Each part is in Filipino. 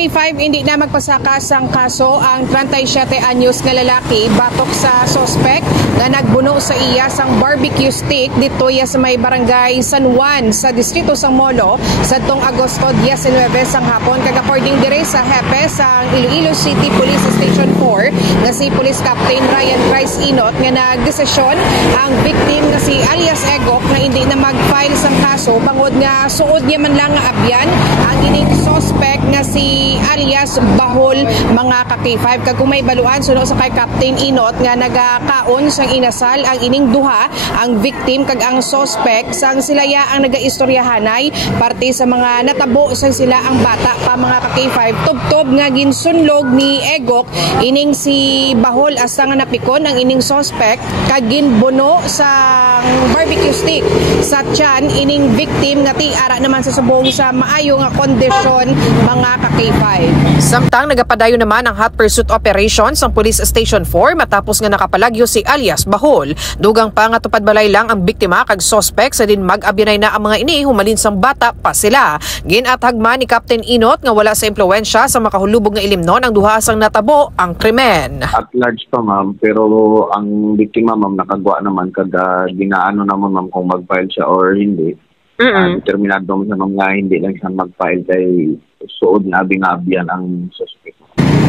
K5, hindi na magpasakas ang kaso ang 37 anyos nga lalaki batok sa sospek nga nagbuno sa iya sang barbecue stick dito sa may barangay San Juan sa distrito sang Molo sa tong Agosto 19 sang hapon. Kag-according dire sa hepe sa Iloilo City Police Station 4 nga si Police Captain Ryan Bryce Inot nga nagdesisyon ang victim nga si alias Egok na hindi na mag-file sang kaso bangod nga suod niya man lang nga abyan ang ining suspect nga si alias Bahol mga ka-K5. Kag kung may baluan suno sa kay Captain Inot nga nagakaon sang inasal ang ining duha ang victim kag ang suspect sang silaya ang nagaistoryahanay parte sa mga natabo sang sila ang bata pa mga ka-K5 tubtob nga ginsunlog ni Egok ining si Bahol asa nga napikon ang ining suspect kag ginbuno sa barbecue stick sa tiyan ining victim nga ti ara naman sa subong sa maayo nga kondisyon mga ka-K5. Samtang nagapadayo naman ang hot pursuit operation sa Police Station 4 matapos nga nakapalagyo si alias Bahol. Dugang pa nga tupad balay lang ang biktima kag suspect sa din mag-abinay na ang mga ini humalin sang bata pa sila. Ginathagman ni Captain Inot nga wala sa impluwensya sa makahulubog nga ilimnon ang duha sang natabo ang krimen. At large pa ma'am, pero ang biktima ma'am nakagwa naman kag ginaano naman ma'am kung mag-file siya or hindi. Determinado mo sa mga hindi lang siya mag-file kay suod na abing-abyan ang suspect.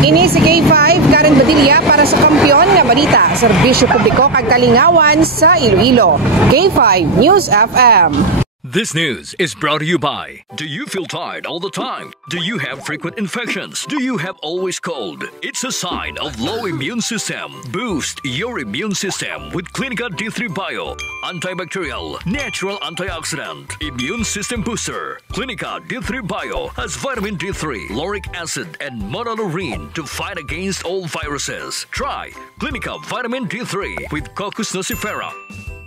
Ini si K5, Karen Badilla para sa Kampiyon nga Balita, Serbisyo Publiko kag Kalingawan sa Iloilo. K5 News FM. This news is brought to you by, do you feel tired all the time? Do you have frequent infections? Do you have always cold? It's a sign of low immune system. Boost your immune system with Clinica D3 Bio. Antibacterial, natural antioxidant, immune system booster. Clinica D3 Bio has vitamin D3, lauric acid, and monolurine to fight against all viruses. Try Clinica Vitamin D3 with Coccus nocifera.